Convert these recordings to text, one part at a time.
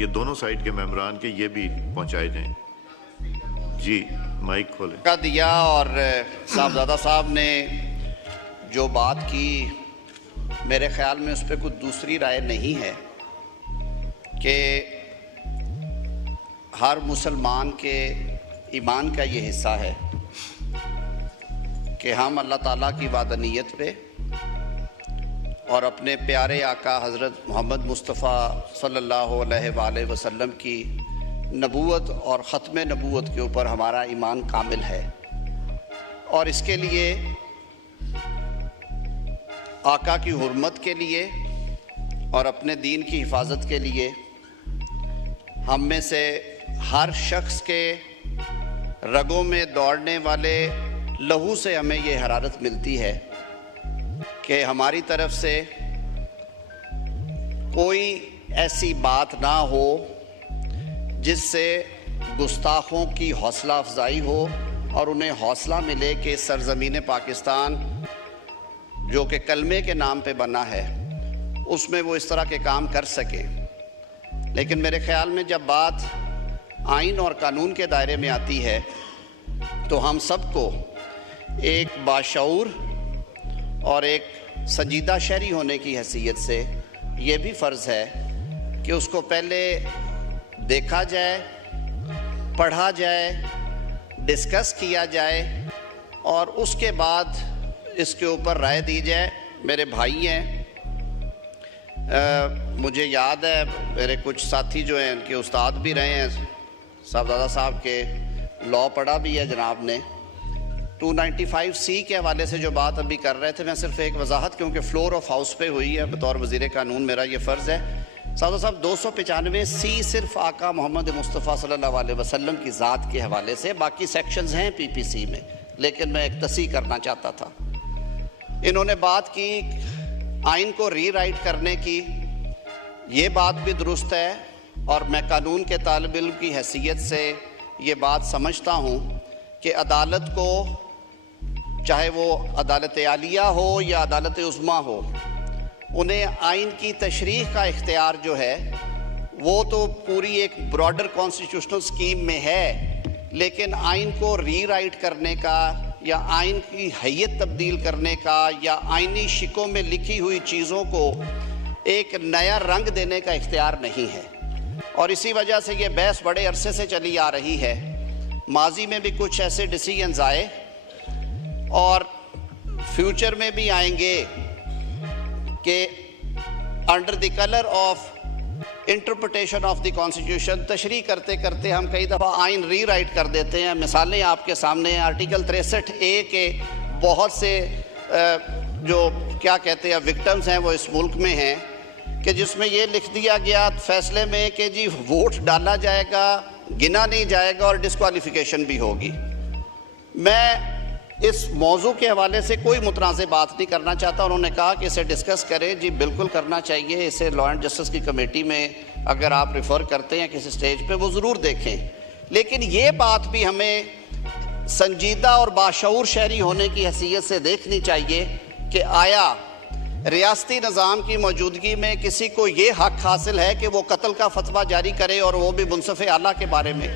ये दोनों साइड के मेंबरान के ये भी पहुंचाए जाएं। जी माइक खोलें। का दिया और साहबजादा साहब ने जो बात की, मेरे ख्याल में उस पर कुछ दूसरी राय नहीं है कि हर मुसलमान के ईमान का ये हिस्सा है कि हम अल्लाह ताला की वादनीयत पे और अपने प्यारे आका हज़रत मोहम्मद मुस्तफ़ा सल्लल्लाहु अलैहि वसल्लम की नबूवत और ख़त्म नबूवत के ऊपर हमारा ईमान कामिल है। और इसके लिए आका की हुर्मत के लिए और अपने दीन की हिफाजत के लिए हम में से हर शख्स के रगों में दौड़ने वाले लहू से हमें ये हरारत मिलती है कि हमारी तरफ से कोई ऐसी बात ना हो जिससे गुस्ताखों की हौसला अफजाई हो और उन्हें हौसला मिले कि सरज़मीन पाकिस्तान जो कि कलमे के नाम पे बना है उसमें वो इस तरह के काम कर सके। लेकिन मेरे ख़्याल में जब बात आइन और कानून के दायरे में आती है तो हम सबको एक बाशऊर और एक संजीदा शहरी होने की हैसियत से ये भी फ़र्ज़ है कि उसको पहले देखा जाए, पढ़ा जाए, डिस्कस किया जाए और उसके बाद इसके ऊपर राय दी जाए। मेरे भाई हैं, मुझे याद है मेरे कुछ साथी जो हैं उनके उस्ताद भी रहे हैं, साहबजादा साहब के लॉ पढ़ा भी है जनाब ने। 295C के हवाले से जो बात अभी कर रहे थे, मैं सिर्फ एक वजाहत, क्योंकि फ्लोर ऑफ हाउस पे हुई है, बतौर वज़ीर कानून मेरा ये फ़र्ज़ है। साहब 295C सिर्फ आका मोहम्मद मुस्तफ़ा सल्लल्लाहु अलैहि वसल्लम की ज़ात के हवाले से, बाकी सेक्शंस हैं PPC में, लेकिन मैं एक तसी करना चाहता था। इन्होंने बात की आइन को रीराइट करने की, ये बात भी दुरुस्त है और मैं कानून के तालिब इल्म की हैसियत से ये बात समझता हूँ कि अदालत को, चाहे वो अदालत आलिया हो या अदालत उज़्मा हो, उन्हें आइन की तशरीह का इख्तियार जो है वो तो पूरी एक ब्रॉडर कॉन्स्टिट्यूशनल स्कीम में है, लेकिन आइन को रीराइट करने का या आइन की हैयत तब्दील करने का या आइनी शिकों में लिखी हुई चीज़ों को एक नया रंग देने का इख्तियार नहीं है। और इसी वजह से ये बहस बड़े अरसे से चली आ रही है। माजी में भी कुछ ऐसे डिसीजंस आए और फ्यूचर में भी आएंगे कि under the colour of interpretation of the constitution तशरीह करते करते हम कई दफ़ा आइन रीराइट कर देते हैं। मिसालें आपके सामने हैं। आर्टिकल 63A के बहुत से जो क्या कहते हैं विक्टिम्स हैं वो इस मुल्क में हैं कि जिसमें ये लिख दिया गया फैसले में कि जी वोट डाला जाएगा, गिना नहीं जाएगा और डिस्क्वालिफिकेशन भी होगी। मैं इस मौजू के हवाले से कोई मुतनाज़ बात नहीं करना चाहता। उन्होंने कहा कि इसे डिस्कस करें। जी बिल्कुल करना चाहिए। इसे लॉ एंड जस्टिस की कमेटी में अगर आप रिफ़र करते हैं किसी स्टेज पे, वो ज़रूर देखें। लेकिन ये बात भी हमें संजीदा और बाशऊर शहरी होने की हैसियत से देखनी चाहिए कि आया रियासती निज़ाम की मौजूदगी में किसी को ये हक़ हासिल है कि वो कत्ल का फतवा जारी करे, और वो भी मुनसिफ़ आला के बारे में।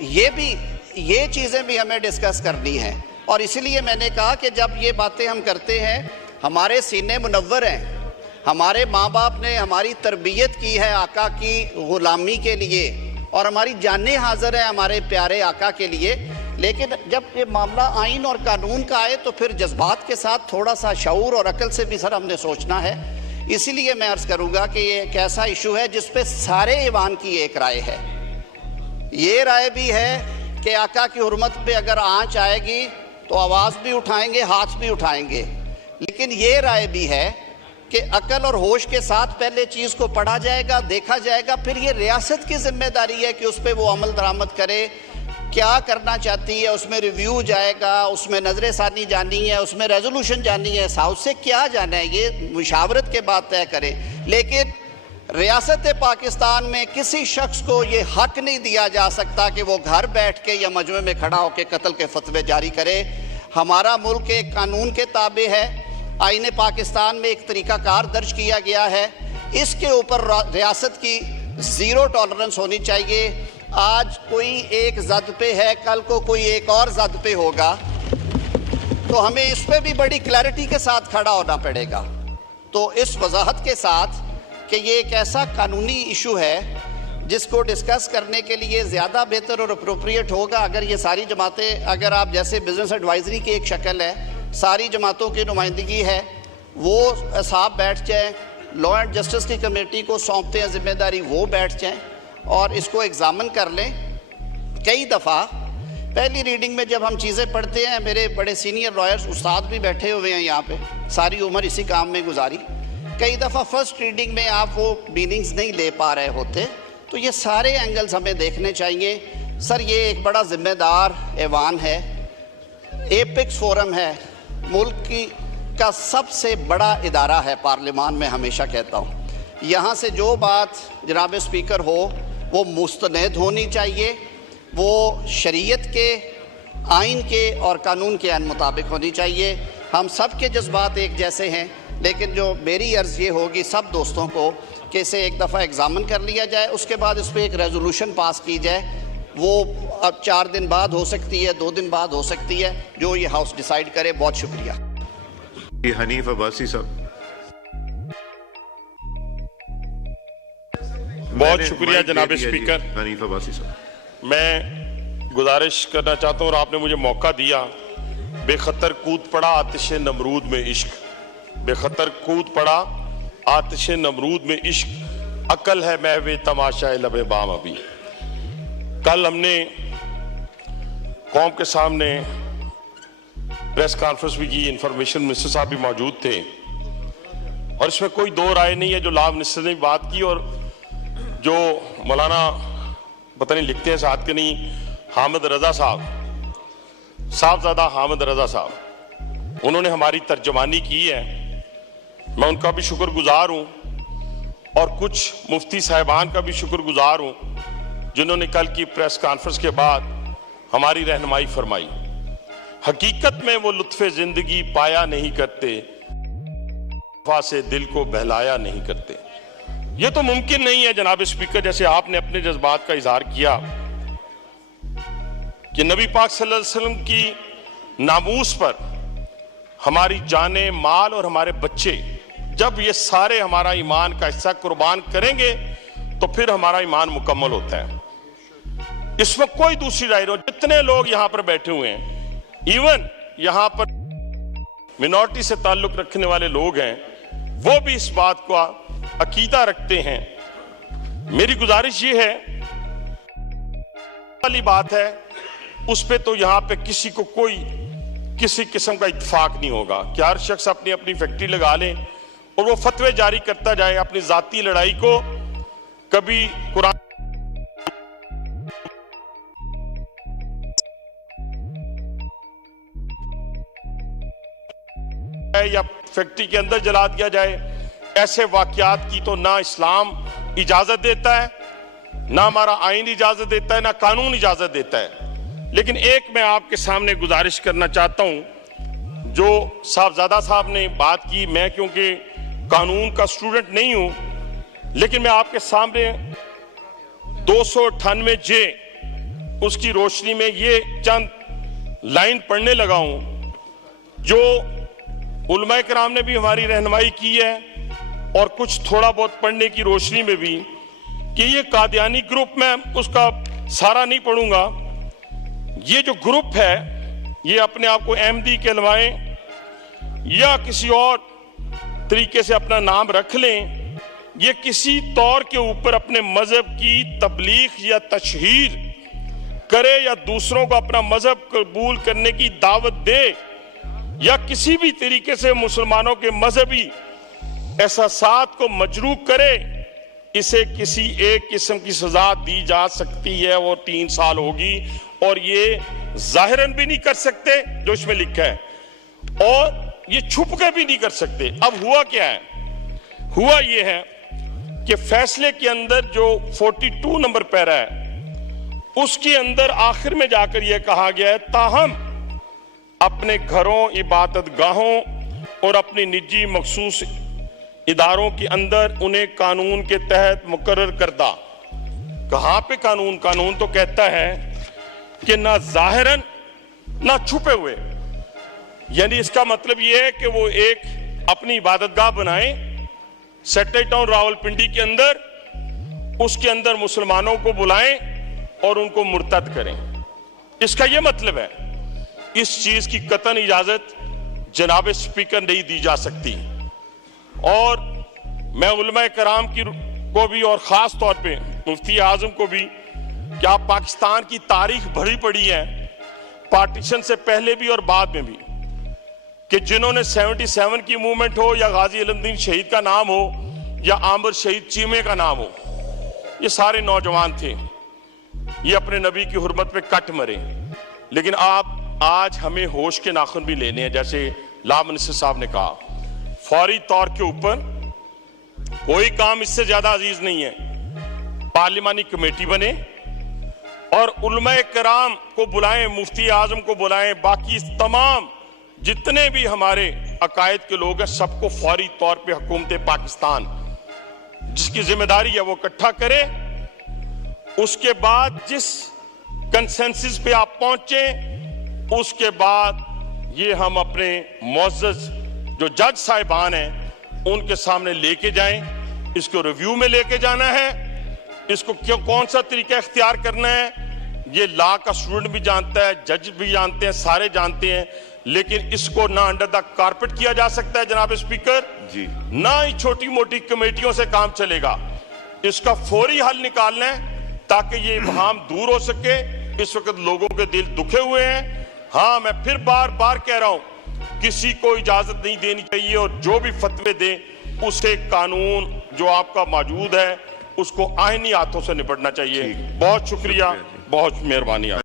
ये चीज़ें भी हमें डिस्कस करनी है। और इसलिए मैंने कहा कि जब ये बातें हम करते हैं, हमारे सीने मुनव्वर हैं, हमारे माँ बाप ने हमारी तरबियत की है आका की ग़ुलामी के लिए और हमारी जानें हाज़िर है हमारे प्यारे आका के लिए। लेकिन जब ये मामला आइन और कानून का आए तो फिर जज्बात के साथ थोड़ा सा शऊर और अकल से भी सर हमने सोचना है। इसीलिए मैं अर्ज़ करूँगा कि ये एक ऐसा इशू है जिस पे सारे ईवान की एक राय है। ये राय भी है कि आका की हुर्मत पे अगर आँच आएगी तो आवाज़ भी उठाएंगे, हाथ भी उठाएंगे। लेकिन ये राय भी है कि अकल और होश के साथ पहले चीज़ को पढ़ा जाएगा, देखा जाएगा, फिर ये रियासत की जिम्मेदारी है कि उस पर वो अमल दरामद करे। क्या करना चाहती है उसमें रिव्यू जाएगा, उसमें नजर सानी जानी है, उसमें रेजोल्यूशन जानी है, साउथ से क्या जाना है ये मुशावरत के बाद तय करें। लेकिन रियासत पाकिस्तान में किसी शख्स को ये हक नहीं दिया जा सकता कि वो घर बैठ के या मजमे में खड़ा होकर कत्ल के फतवे जारी करे। हमारा मुल्क एक कानून के ताबे है। आईने पाकिस्तान में एक तरीक़ाकार दर्ज किया गया है। इसके ऊपर रियासत की जीरो टॉलरेंस होनी चाहिए। आज कोई एक जद पे है, कल को कोई एक और जद पे होगा, तो हमें इस पे भी बड़ी क्लैरिटी के साथ खड़ा होना पड़ेगा। तो इस वजाहत के साथ कि ये एक ऐसा कानूनी इशू है जिसको डिस्कस करने के लिए ज़्यादा बेहतर और अप्रोप्रिएट होगा अगर ये सारी जमातें, अगर आप जैसे बिजनेस एडवाइजरी की एक शक्ल है, सारी जमातों की नुमाइंदगी है, वो साहब बैठ जाएँ, लॉ एंड जस्टिस की कमेटी को सौंपते हैं जिम्मेदारी, वो बैठ जाएँ और इसको एग्ज़ामिन कर लें। कई दफ़ा पहली रीडिंग में जब हम चीज़ें पढ़ते हैं, मेरे बड़े सीनियर लॉयर्स उस्ताद भी बैठे हुए हैं यहाँ पे, सारी उम्र इसी काम में गुजारी, कई दफ़ा फर्स्ट रीडिंग में आप वो मीनिंग्स नहीं ले पा रहे होते। तो ये सारे एंगल्स हमें देखने चाहिए। सर, ये एक बड़ा ज़िम्मेदार ऐवान है, एपेक्स फोरम है, मुल्क का सबसे बड़ा इदारा है पार्लियामान में, हमेशा कहता हूँ। यहाँ से जो बात जनाब स्पीकर हो वो मुस्तनद होनी चाहिए, वो शरीयत के, आइन के और कानून के मुताबिक होनी चाहिए। हम सब के जज्बात एक जैसे हैं, लेकिन जो मेरी अर्ज़ ये होगी सब दोस्तों को कि इसे एक दफ़ा एग्ज़ामिन कर लिया जाए, उसके बाद इस पर एक रेजोल्यूशन पास की जाए। वो अब 4 दिन बाद हो सकती है, 2 दिन बाद हो सकती है, जो ये हाउस डिसाइड करे। बहुत शुक्रिया। हनीफ अब्बासी साहब। बहुत शुक्रिया जनाब स्पीकर। हनीफ अब्बासी साहब, मैं गुजारिश करना चाहता हूँ और आपने मुझे मौका दिया। बेखतर कूद पड़ा आतिश नमरूद में इश्क, बेखतर कूद पड़ा आतिश नमरूद में इश्क, अकल है महवे तमाशा लबे बाम अभी। कल हमने कौम के सामने प्रेस कॉन्फ्रेंस भी की, इंफॉर्मेशन मिनिस्टर साहब भी मौजूद थे और इसमें कोई दो राय नहीं है। जो लॉ मिनिस्टर ने बात की और जो मौलाना पता नहीं लिखते हैं साथ के नहीं, हामिद रजा साहबजादा हामिद रजा साहब, उन्होंने हमारी तर्जमानी की है, मैं उनका भी शुक्रगुजार हूं और कुछ मुफ्ती साहिबान का भी शुक्रगुजार हूं जिन्होंने कल की प्रेस कॉन्फ्रेंस के बाद हमारी रहनुमाई फरमाई। हकीकत में वो लुत्फ़े जिंदगी पाया नहीं करते, से दिल को बहलाया नहीं करते। ये तो मुमकिन नहीं है जनाब स्पीकर, जैसे आपने अपने जज्बात का इजहार किया कि नबी पाक सल्लल्लाहु अलैहि वसल्लम की नामूस पर हमारी जाने, माल और हमारे बच्चे, जब ये सारे हमारा ईमान का हिस्सा कुर्बान करेंगे तो फिर हमारा ईमान मुकम्मल होता है। इसमें कोई दूसरी राय नहीं। जितने लोग यहां पर बैठे हुए हैं, इवन यहां पर मिनॉरिटी से ताल्लुक रखने वाले लोग हैं, वो भी इस बात का अकीदा रखते हैं। मेरी गुजारिश ये है, वाली बात है उस पे तो यहां पे किसी को कोई किसी किस्म का इत्तेफाक नहीं होगा कि हर शख्स अपनी अपनी फैक्ट्री लगा ले और वो फतवे जारी करता जाए अपनी जाती लड़ाई को। कभी कुरान या फैक्ट्री के अंदर जला दिया जाए, ऐसे वाकयात की तो ना इस्लाम इजाजत देता है, ना हमारा आइन इजाजत देता है, ना कानून इजाजत देता है। लेकिन एक मैं आपके सामने गुजारिश करना चाहता हूं, जो साहबजादा साहब ने बात की, मैं क्योंकि कानून का स्टूडेंट नहीं हूं, लेकिन मैं आपके सामने 298 जे उसकी रोशनी में ये चंद लाइन पढ़ने लगा हूं, जो उलमाए किराम ने भी हमारी रहनुमाई की है और कुछ थोड़ा बहुत पढ़ने की रोशनी में भी, कि ये कादियानी ग्रुप, मैं उसका सारा नहीं पढ़ूंगा, ये जो ग्रुप है ये अपने आप को अहमदी कहलवाएं या किसी और तरीके से अपना नाम रख लें, ये किसी तौर के ऊपर अपने मजहब की तबलीग या तशहीर करे या दूसरों को अपना मजहब कबूल करने की दावत दे या किसी भी तरीके से मुसलमानों के मजहबी एहसासात को मजरूह करे, इसे किसी एक किस्म की सजा दी जा सकती है, वो 3 साल होगी और ये जाहिरन भी नहीं कर सकते जो इसमें लिखा है, और ये छुप के भी नहीं कर सकते। अब हुआ क्या है? हुआ ये है कि फैसले के अंदर जो 42 नंबर पैरा है उसके अंदर आखिर में जाकर यह कहा गया है, ताहम अपने घरों, इबादत गाहों और अपनी निजी मखसूस इदारों के अंदर उन्हें कानून के तहत मुकर्रर करदा कहां पे कानून? कानून तो कहता है कि ना जाहिरन ना छुपे हुए, यानी इसका मतलब यह है कि वो एक अपनी इबादतगाह बनाएं सैटेलाइट टाउन रावलपिंडी के अंदर, उसके अंदर मुसलमानों को बुलाएं और उनको मुर्तद करें। इसका यह मतलब है। इस चीज की कतई इजाजत जनाब स्पीकर नहीं दी जा सकती। और मैं उलमा कराम को भी और खास तौर पे मुफ्ती आजम को भी, कि आप पाकिस्तान की तारीख भरी पड़ी है पार्टीशन से पहले भी और बाद में भी, कि जिन्होंने 77 की मूवमेंट हो या गाजी अलमदीन शहीद का नाम हो या आमिर शहीद चीमे का नाम हो, ये सारे नौजवान थे, ये अपने नबी की हुर्मत पे कट मरे। लेकिन आप आज हमें होश के नाखून भी लेने हैं, जैसे ला मिनिस्टर साहब ने कहा, फौरी तौर के ऊपर कोई काम इससे ज्यादा अजीज नहीं है। पार्लिमानी कमेटी बने और उलमाए कराम को बुलाएं, मुफ्ती आजम को बुलाएं, बाकी तमाम जितने भी हमारे अकायद के लोग हैं सबको फौरी तौर पे हुकूमत पाकिस्तान जिसकी जिम्मेदारी है वो इकट्ठा करे। उसके बाद जिस कंसेंसस पे आप पहुंचे, उसके बाद ये हम अपने मुअज़्ज़ज़ जो जज साहिबान हैं उनके सामने लेके जाएं। इसको रिव्यू में लेके जाना है, इसको क्यों कौन सा तरीका इख्तियार करना है ये लॉ का स्टूडेंट भी जानता है, जज भी जानते हैं, सारे जानते हैं। लेकिन इसको ना अंडर द कारपेट किया जा सकता है जनाब स्पीकर जी, ना ही छोटी मोटी कमेटियों से काम चलेगा। इसका फौरी हल निकालना है ताकि ये इबहम दूर हो सके। इस वक्त लोगों के दिल दुखे हुए हैं। हाँ, मैं फिर बार बार कह रहा हूं, किसी को इजाजत नहीं देनी चाहिए और जो भी फतवे दे उसे कानून जो आपका मौजूद है उसको आईनी हाथों से निपटना चाहिए। बहुत शुक्रिया, बहुत मेहरबानी।